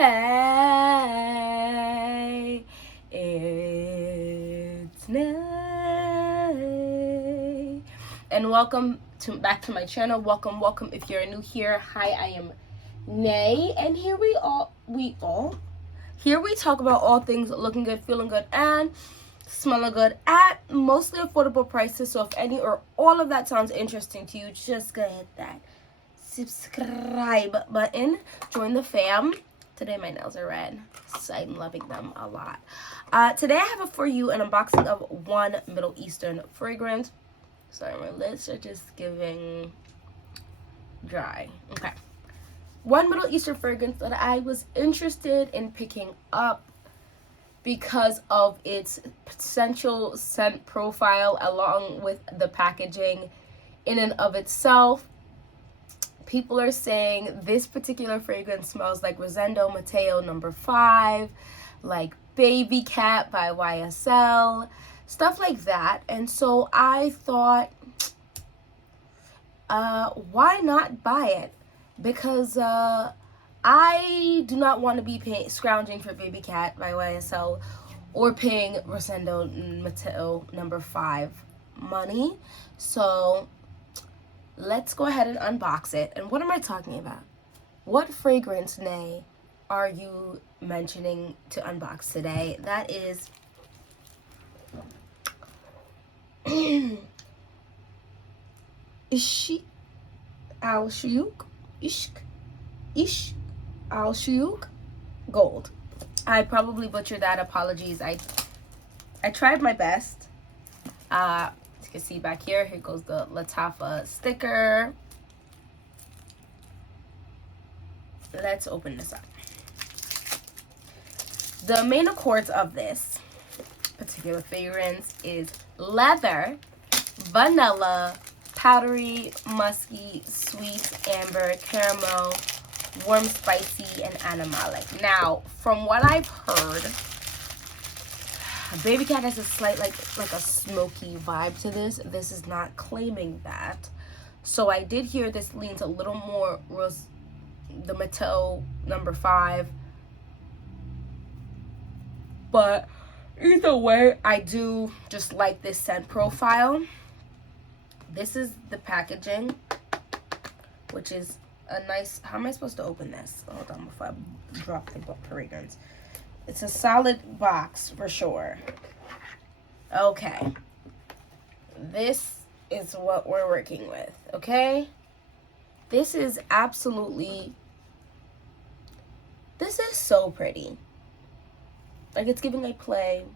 Hey, it's Nay. And welcome back to my channel. Welcome if you're new here. Hi, I am Nay, and here we talk about all things looking good, feeling good, and smelling good at mostly affordable prices. So if any or all of that sounds interesting to you, just go hit that subscribe button. Join the fam. Today my nails are red, so I'm loving them a lot. Today I have for you an unboxing of one Middle Eastern fragrance. Sorry, my lips are just giving dry. Okay. One Middle Eastern fragrance that I was interested in picking up because of its potential scent profile along with the packaging in and of itself. People are saying this particular fragrance smells like Rosendo Mateu No. 5, like Babycat by YSL, stuff like that. And so I thought, why not buy it? Because I do not want to be scrounging for Babycat by YSL or paying Rosendo Mateu No. 5 money. So let's go ahead and unbox it. And what am I talking about? What fragrance, Nay, are you mentioning to unbox today? That is Ishq Al Shuyuk. Ishq Al Shuyuk Gold. I probably butchered that. Apologies. I tried my best. As you can see back here goes the Latafa sticker. Let's open this up. The main accords of this particular fragrance is leather, vanilla, powdery, musky, sweet, amber, caramel, warm, spicy, and animalic. Now, from what I've heard, Babycat has a slight like a smoky vibe to this. This is not claiming that. So I did hear this leans a little more the Mateu No. 5. But either way, I do just like this scent profile. This is the packaging, which is a nice, how am I supposed to open this? Hold on before I drop the fragrance. It's a solid box for sure. Okay. This is what we're working with, okay? This is so pretty. Like, it's giving a play.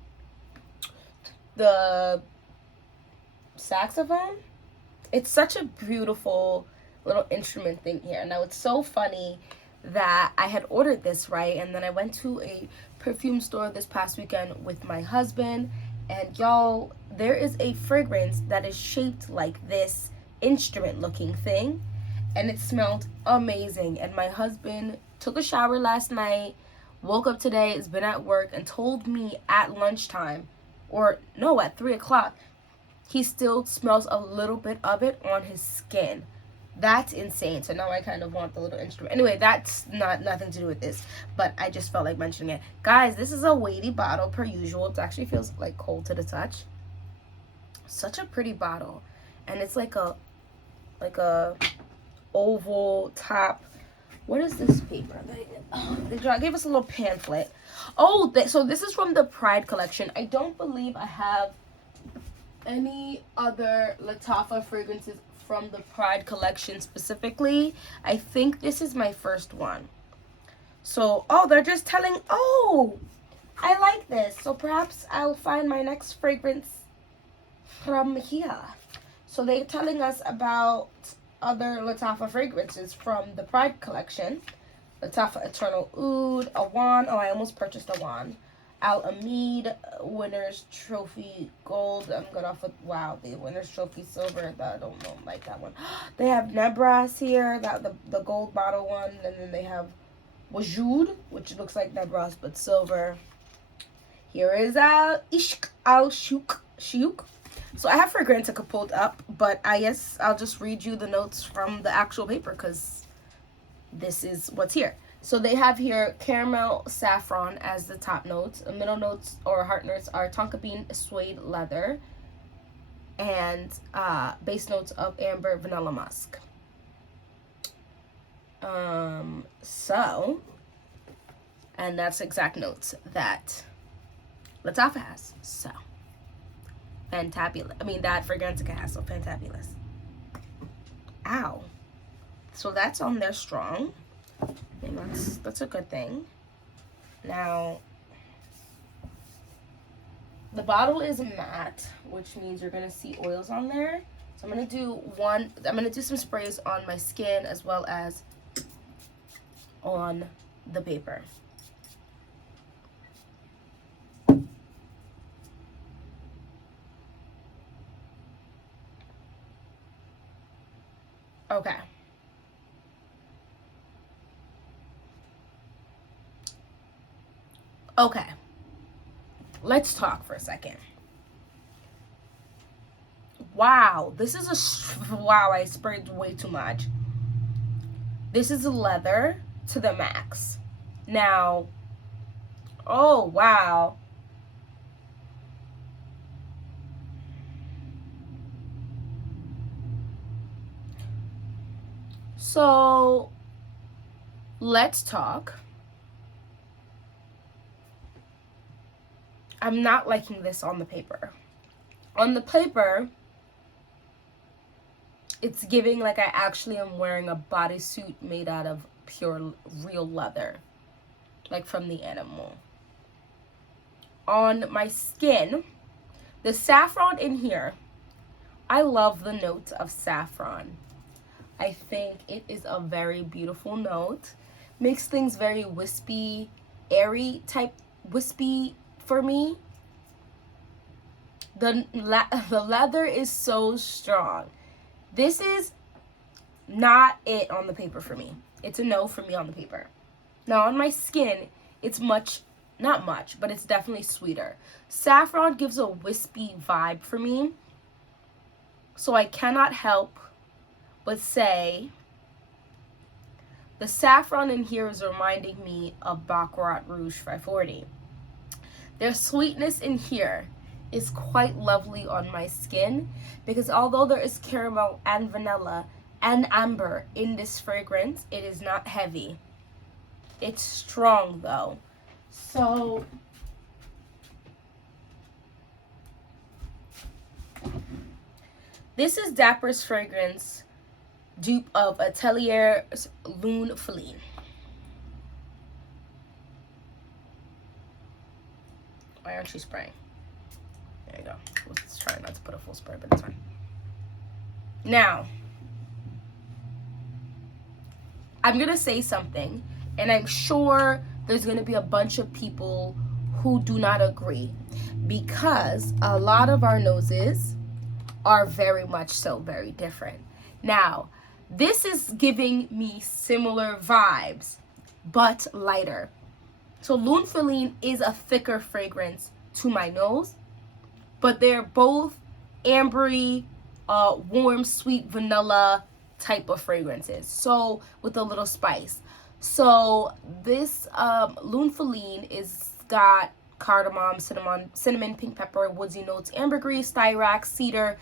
The saxophone, it's such a beautiful little instrument thing here. Now, it's so funny that I had ordered this, right? And then I went to a perfume store this past weekend with my husband, and y'all, there is a fragrance that is shaped like this instrument looking thing, and it smelled amazing. And my husband took a shower last night, woke up today, has been at work, and told me at lunchtime, or no, at 3 o'clock, he still smells a little bit of it on his skin. That's insane. So now I kind of want the little instrument. Anyway, that's nothing to do with this, but I just felt like mentioning it. Guys, this is a weighty bottle per usual. It actually feels like cold to the touch. Such a pretty bottle. And it's like a oval top. What is this paper? They gave us a little pamphlet. Oh, so this is from the Pride collection. I don't believe I have any other Latafa fragrances from the Pride collection specifically. I think this is my first one. So, they're just telling, I like this. So perhaps I'll find my next fragrance from here. So they're telling us about other Latafa fragrances from the Pride collection. Latafa Eternal Oud, Awan. I almost purchased Awan. Al Amid, Winner's Trophy Gold. I'm good off with, wow, the Winner's Trophy Silver. I don't know, like that one. They have Nebras here, the gold bottle one. And then they have Wajoud, which looks like Nebras but silver. Here is Ishq Al Shuyuk. So I have Fragrantica pulled up, but I guess I'll just read you the notes from the actual paper because this is what's here. So they have here caramel saffron as the top notes. The middle notes or heart notes are tonka bean suede leather. And base notes of amber vanilla musk. And that's exact notes that Lattafa has. So, fantabulous. I mean, that Fragrantica has, so fantabulous. Ow. So that's on there strong. And that's a good thing. Now, the bottle is matte, which means you're gonna see oils on there. So I'm gonna do some sprays on my skin as well as on the paper. Okay. Okay. Let's talk for a second. Wow, this is wow, I sprayed way too much. This is a leather to the max. Now, oh wow. So, let's talk. I'm not liking this on the paper. On the paper, it's giving like I actually am wearing a bodysuit made out of pure, real leather. Like from the animal. On my skin, the saffron in here, I love the note of saffron. I think it is a very beautiful note. Makes things very wispy, airy type wispy for me. The leather is so strong. This is not it on the paper for me. It's a no for me on the paper. Now on my skin, it's not much, but it's definitely sweeter. Saffron gives a wispy vibe for me. So I cannot help but say the saffron in here is reminding me of Baccarat Rouge 540. Their sweetness in here is quite lovely on my skin because although there is caramel and vanilla and amber in this fragrance, it is not heavy. It's strong though. So this is Dapper's fragrance, dupe of Atelier's Lune Feline. Why aren't you spraying? There you go. Let's try not to put a full spray, but it's fine. Now, I'm going to say something, and I'm sure there's going to be a bunch of people who do not agree, because a lot of our noses are very much so very different. Now, this is giving me similar vibes, but lighter. So Lune Feline is a thicker fragrance to my nose, but they're both ambery, warm, sweet vanilla type of fragrances. So with a little spice. So this Lune Feline is got cardamom, cinnamon, pink pepper, woodsy notes, ambergris, styrax, cedar,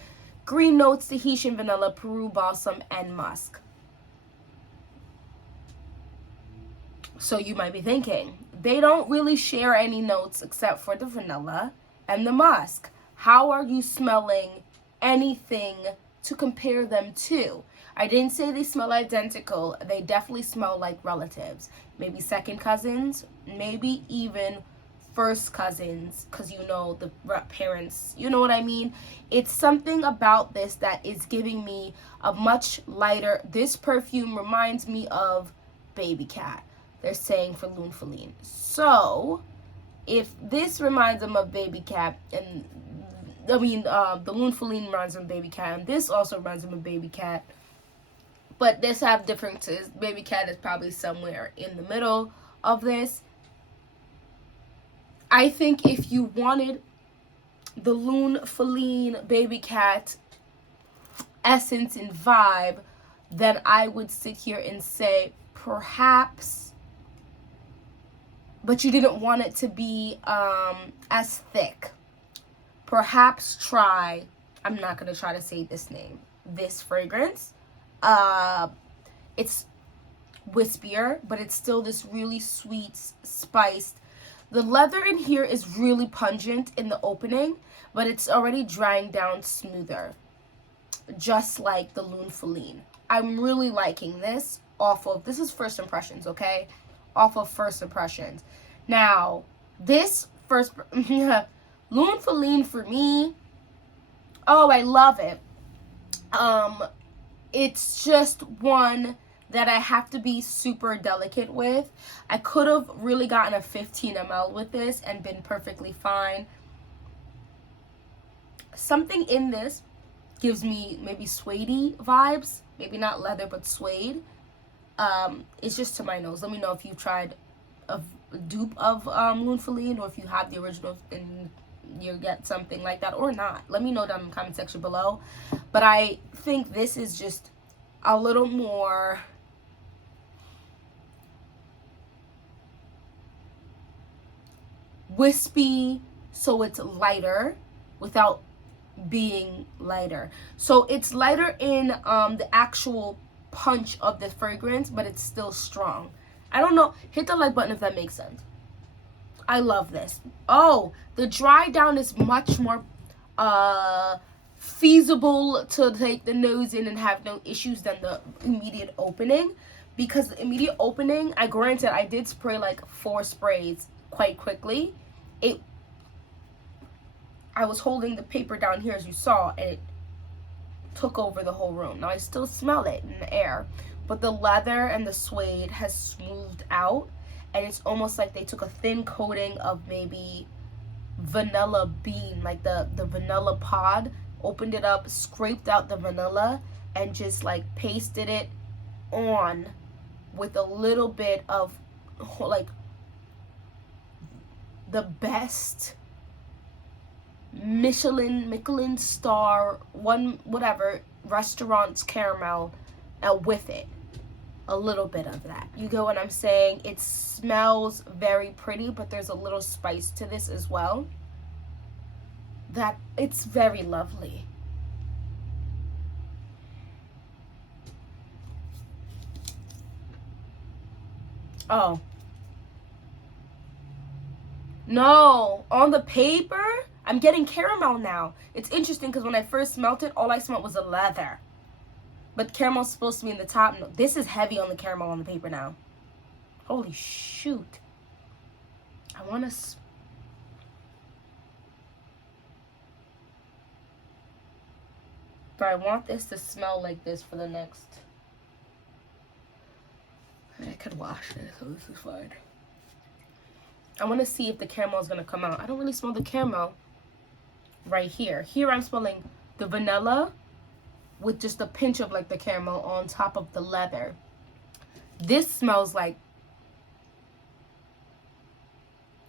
green notes, Tahitian vanilla, Peru balsam, and musk. So you might be thinking, they don't really share any notes except for the vanilla and the musk. How are you smelling anything to compare them to? I didn't say they smell identical. They definitely smell like relatives. Maybe second cousins, maybe even first cousins, because you know the parents, you know what I mean? It's something about this that is giving me a much lighter, this perfume reminds me of Babycat, they're saying for Lune Feline. So if this reminds them of Babycat, and I mean the Lune Feline reminds them of Babycat, and this also reminds them of Babycat, but this have differences. Babycat is probably somewhere in the middle of this. I think if you wanted the Lune Feline Babycat essence and vibe, then I would sit here and say perhaps but you didn't want it to be as thick, perhaps try, I'm not going to try to say this name, this fragrance. It's wispier, but it's still this really sweet, spiced. The leather in here is really pungent in the opening, but it's already drying down smoother, just like the Lune Feline. I'm really liking this off of, this is first impressions, okay? Off of first impressions. Now, this first, Lune Feline for me, oh, I love it. It's just one that I have to be super delicate with. I could have really gotten a 15 ml with this and been perfectly fine. Something in this gives me maybe suede vibes, maybe not leather, but suede. It's just to my nose. Let me know if you've tried a dupe of Lune Feline, or if you have the original and you get something like that or not. Let me know down in the comment section below. But I think this is just a little more wispy, so it's lighter without being lighter. So it's lighter in the actual punch of the fragrance, but it's still strong. I don't know. Hit the like button if that makes sense. I love this. Oh, the dry down is much more feasible to take the nose in and have no issues than the immediate opening. Because the immediate opening, granted I did spray like 4 sprays quite quickly. I was holding the paper down here, as you saw, and it took over the whole room. Now I still smell it in the air, but the leather and the suede has smoothed out, and it's almost like they took a thin coating of maybe vanilla bean, like the vanilla pod, opened it up, scraped out the vanilla, and just like pasted it on with a little bit of like the best Michelin star, whatever, restaurant's caramel with it. A little bit of that. You get what I'm saying? It smells very pretty, but there's a little spice to this as well. That it's very lovely. Oh. No, on the paper, I'm getting caramel now. It's interesting because when I first smelled it, all I smelled was a leather. But caramel's supposed to be in the top. No, this is heavy on the caramel on the paper now. Holy shoot. I want to... But I want this to smell like this for the next... I could wash this, so this is fine. I want to see if the caramel is going to come out. I don't really smell the caramel right here. Here I'm smelling the vanilla with just a pinch of like the caramel on top of the leather. This smells like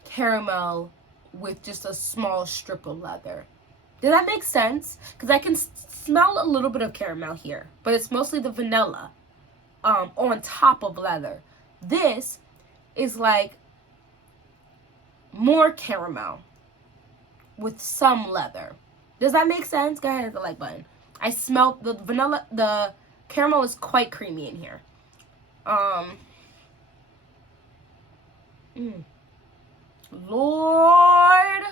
caramel with just a small strip of leather. Did that make sense? Because I can smell a little bit of caramel here, but it's mostly the vanilla on top of leather. This is like more caramel with some leather. Does that make sense? Go ahead and hit the like button. I smell the vanilla, the caramel is quite creamy in here. Lord.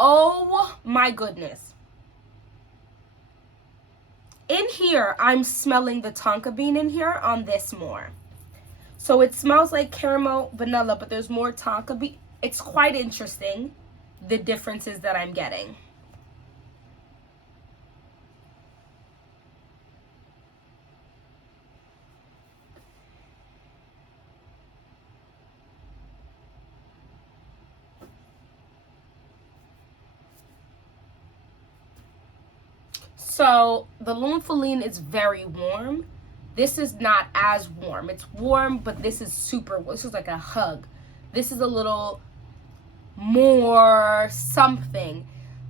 Oh my goodness. In here, I'm smelling the tonka bean in here on this more. So it smells like caramel, vanilla, but there's more tonka bean. It's quite interesting, the differences that I'm getting. So the Lune Feline is very warm. This is not as warm. It's warm, but this is super, this is like a hug. This is a little more something.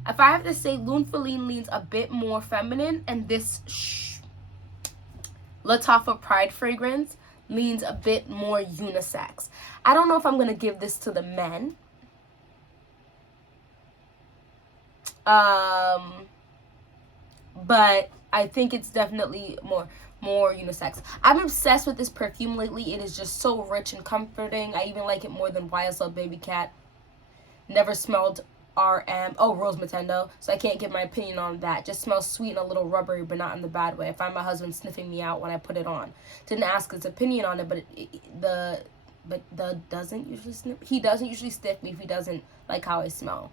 If I have to say, Lune Feline leans a bit more feminine, and this Lattafa Pride fragrance leans a bit more unisex. I don't know if I'm going to give this to the men. But I think it's definitely more unisex. I'm obsessed with this perfume lately. It is just so rich and comforting. I even like it more than YSL Babycat. Never smelled Rose Matendo, so I can't give my opinion on that. Just smells sweet and a little rubbery, but not in the bad way. I find my husband sniffing me out when I put it on. Didn't ask his opinion on it, but doesn't usually sniff. He doesn't usually sniff me if he doesn't like how I smell.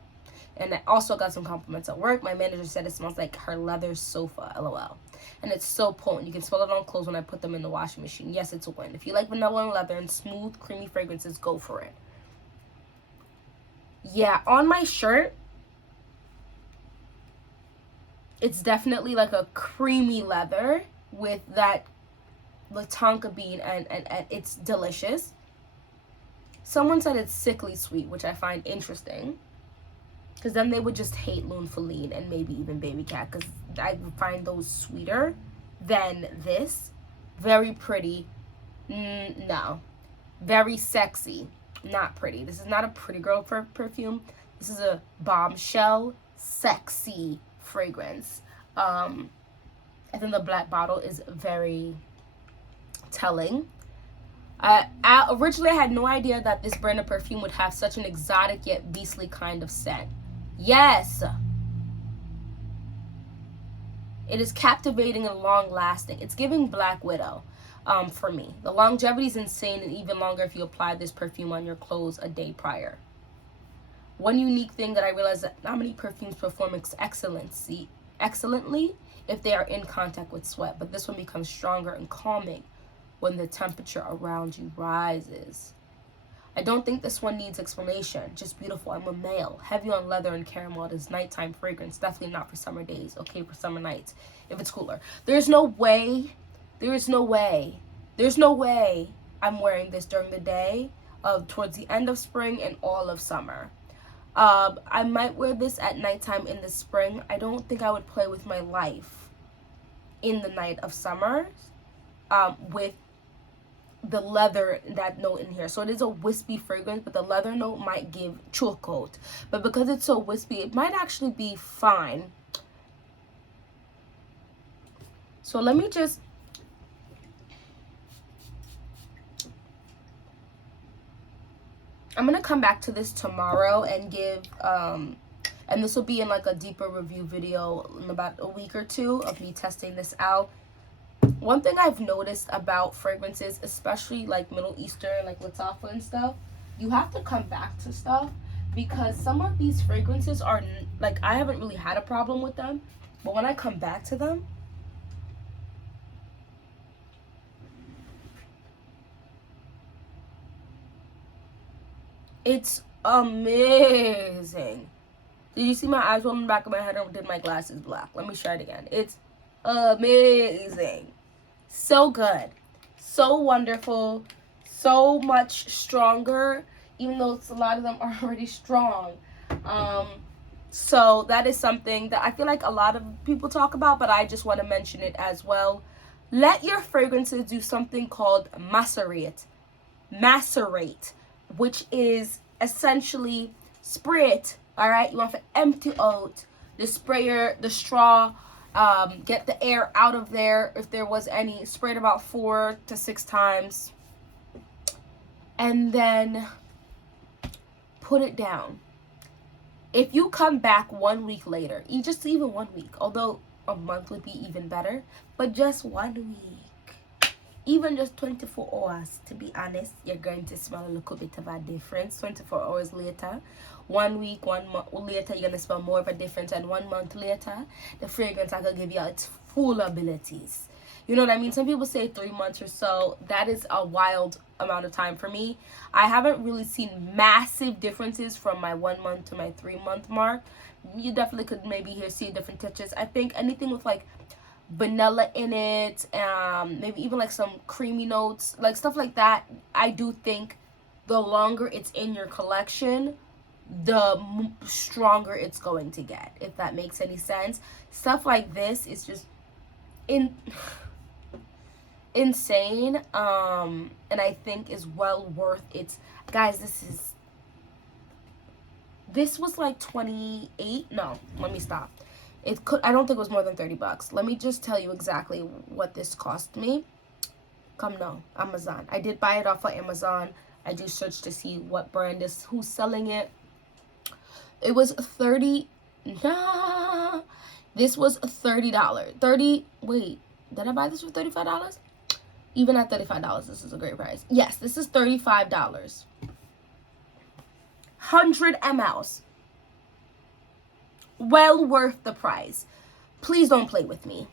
And I also got some compliments at work. My manager said it smells like her leather sofa, LOL. And it's so potent. You can smell it on clothes when I put them in the washing machine. Yes, it's a win. If you like vanilla and leather and smooth, creamy fragrances, go for it. Yeah, on my shirt, it's definitely like a creamy leather with that Tonka bean, and it's delicious. Someone said it's sickly sweet, which I find interesting. Because then they would just hate Lune Feline and maybe even Babycat, because I would find those sweeter than this. Very pretty. No. Very sexy. Not pretty. This is not a pretty girl perfume. This is a bombshell, sexy fragrance. I think the black bottle is very telling. Originally, I had no idea that this brand of perfume would have such an exotic yet beastly kind of scent. Yes! It is captivating and long-lasting. It's giving Black Widow for me. The longevity is insane, and even longer if you apply this perfume on your clothes a day prior. One unique thing that I realized that not many perfumes perform excellently if they are in contact with sweat, but this one becomes stronger and calming when the temperature around you rises. I don't think this one needs explanation. Just beautiful. I'm a male. Heavy on leather and caramel. It is nighttime fragrance. Definitely not for summer days. Okay, for summer nights if it's cooler. There's no way I'm wearing this during the day towards the end of spring and all of summer. I might wear this at nighttime in the spring. I don't think I would play with my life in the night of summer with the leather, that note in here. So it is a wispy fragrance, but the leather note might give chocolate. But because it's so wispy, it might actually be fine. So let me just... I'm going to come back to this tomorrow and give... and this will be in like a deeper review video in about a week or two of me testing this out. One thing I've noticed about fragrances, especially like Middle Eastern, like Lattafa and stuff, you have to come back to stuff because some of these fragrances are, like, I haven't really had a problem with them, but when I come back to them, it's amazing. Did you see my eyes rolling back of my head, or did my glasses black? Let me try it again. It's amazing. So good. So wonderful. So much stronger, even though a lot of them are already strong. So that is something that I feel like a lot of people talk about, but I just want to mention it as well. Let your fragrances do something called macerate, which is essentially spray it. All right, you want to empty out the sprayer, the straw, get the air out of there if there was any. Spray it about 4 to 6 times, and then put it down. If you come back 1 week later, you just even 1 week, although a month would be even better, but just 1 week, even just 24 hours, to be honest, you're going to smell a little bit of a difference. 24 hours later, 1 week, 1 month later, you're going to smell more of a difference, and 1 month later, the fragrance is going to give you its full abilities. You know what I mean? Some people say 3 months or so. That is a wild amount of time for me. I haven't really seen massive differences from my 1 month to my 3 month mark. You definitely could maybe see different touches. I think anything with like vanilla in it, maybe even like some creamy notes, like stuff like that, I do think the longer it's in your collection, the stronger it's going to get, if that makes any sense. Stuff like this is just insane, and I think is well worth its. Guys, this was like 28. No, let me stop. I don't think it was more than $30. Let me just tell you exactly what this cost me. Amazon. I did buy it off of Amazon. I do search to see what brand is, who's selling it. It was 30. Nah, this was $30. Wait, did I buy this for $35? Even at $35, this is a great price. Yes, this is $35. 100 mLs. Well worth the price. Please don't play with me.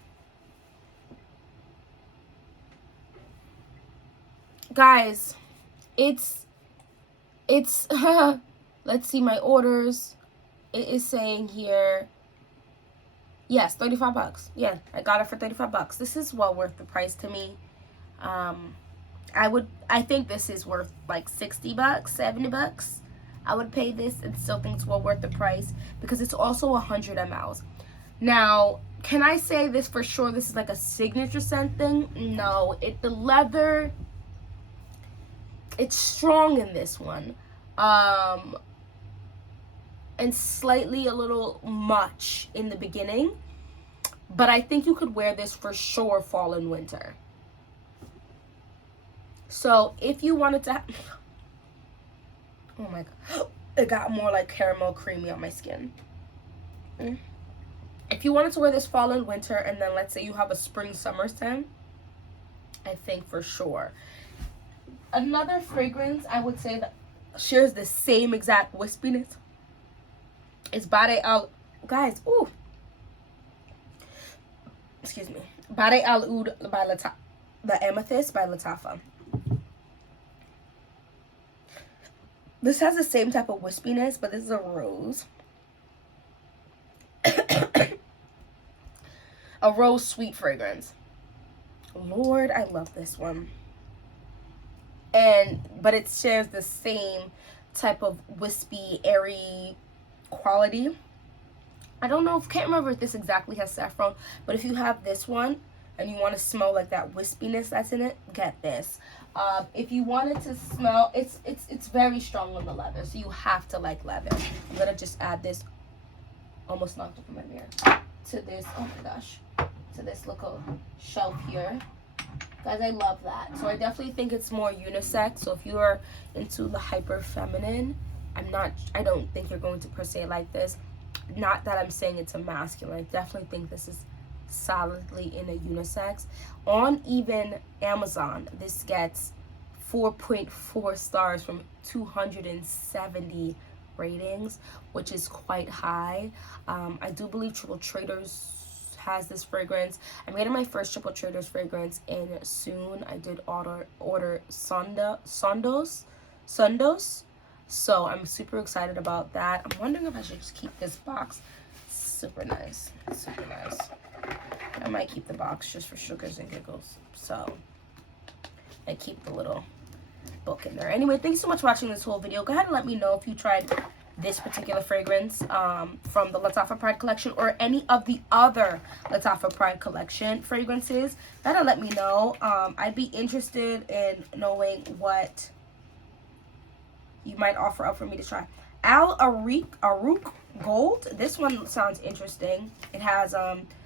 Guys, it's let's see my orders. It is saying here, yes, $35. Yeah, I got it for $35. This is well worth the price to me. I think this is worth like $60, $70. I would pay this and still think it's well worth the price because it's also 100 mLs. Now, can I say this for sure? This is like a signature scent thing? No, the leather, it's strong in this one, and slightly a little much in the beginning, but I think you could wear this for sure fall and winter. So if you wanted to, oh my god, it got more like caramel creamy on my skin. If you wanted to wear this fall and winter, and then let's say you have a spring summer scent, I think for sure. Another fragrance I would say that shares the same exact wispiness is Bade Al, guys, ooh, excuse me, Bade Al Oud by the Amethyst by Latafa. This has the same type of wispiness, but this is a rose. A rose sweet fragrance. Lord, I love this one. But it shares the same type of wispy, airy quality. I don't know, can't remember if this exactly has saffron, but if you have this one and you want to smell like that wispiness that's in it, get this. If you wanted to smell, it's very strong on the leather, so you have to like leather. I'm gonna just add this, almost knocked over my mirror, to this, oh my gosh, to this little shelf here. Guys, I love that. So I definitely think it's more unisex. So if you are into the hyper feminine, I don't think you're going to per se like this. Not that I'm saying it's a masculine. I definitely think this is solidly in a unisex. On even Amazon, this gets 4.4 stars from 270 ratings, which is quite high. I do believe Triple Traders has this fragrance. I'm getting my first Triple Traders fragrance in soon. I did order Sondos, so I'm super excited about that. I'm wondering if I should just keep this box. Super nice, super nice. I might keep the box just for sugars and giggles. So I keep the little book in there. Anyway, thanks so much for watching this whole video. Go ahead and let me know if you tried this particular fragrance from the Lattafa Pride collection or any of the other Lattafa Pride collection fragrances. Go ahead and let me know. I'd be interested in knowing what you might offer up for me to try. Al Arouk Gold. This one sounds interesting. It has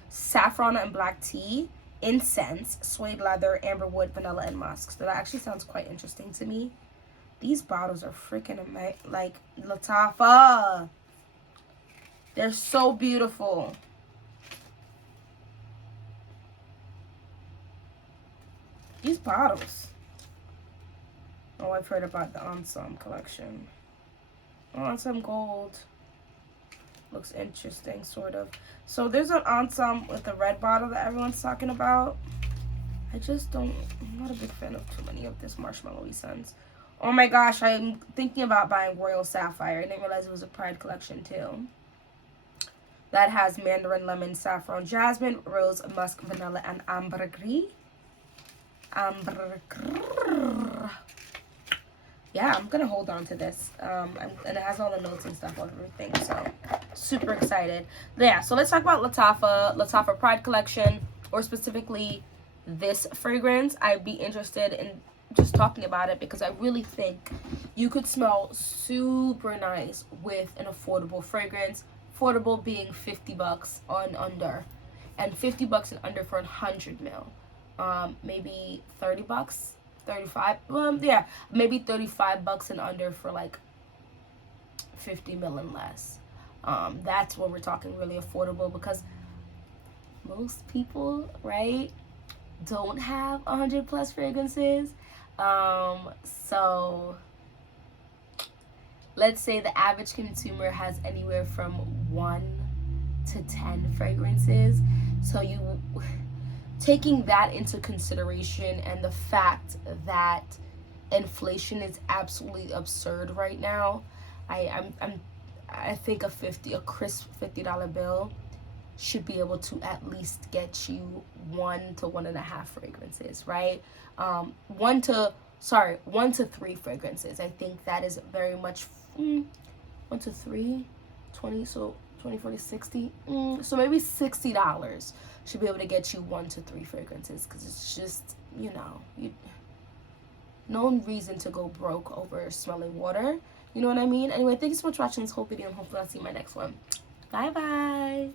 saffron and black tea, incense, suede leather, amberwood, vanilla, and musk. So that actually sounds quite interesting to me. These bottles are freaking amazing. Like, Lattafa. They're so beautiful. These bottles. Oh, I've heard about the Ensemble collection. Ensemble Gold. Looks interesting, sort of. So there's an Ensemble with the red bottle that everyone's talking about. I'm not a big fan of too many of this marshmallowy scents. Oh my gosh, I'm thinking about buying Royal Sapphire. I didn't realize it was a Pride collection too. That has mandarin, lemon, saffron, jasmine, rose, musk, vanilla, and ambergris. yeah, I'm gonna hold on to this. And it has all the notes and stuff on everything, so super excited. Yeah, so let's talk about Lattafa Pride Collection, or specifically this fragrance. I'd be interested in just talking about it because I really think you could smell super nice with an affordable fragrance. Affordable being $50 on under, and $50 and under for 100 mil. Maybe $30, 35. Yeah, maybe $35 and under for like 50 mil and less. That's when we're talking really affordable, because most people, right, don't have 100 plus fragrances. So let's say the average consumer has anywhere from 1 to 10 fragrances. So you taking that into consideration, and the fact that inflation is absolutely absurd right now, I think a crisp $50 bill should be able to at least get you 1 to 1.5 fragrances, right? 1 to 3 fragrances. I think that is very much 1 to 3, 20, so 20, 40, 60. So maybe $60 should be able to get you 1 to 3 fragrances, because it's just, no reason to go broke over smelling water. You know what I mean? Anyway, thank you so much for watching this whole video, and hopefully I'll see you in my next one. Bye bye.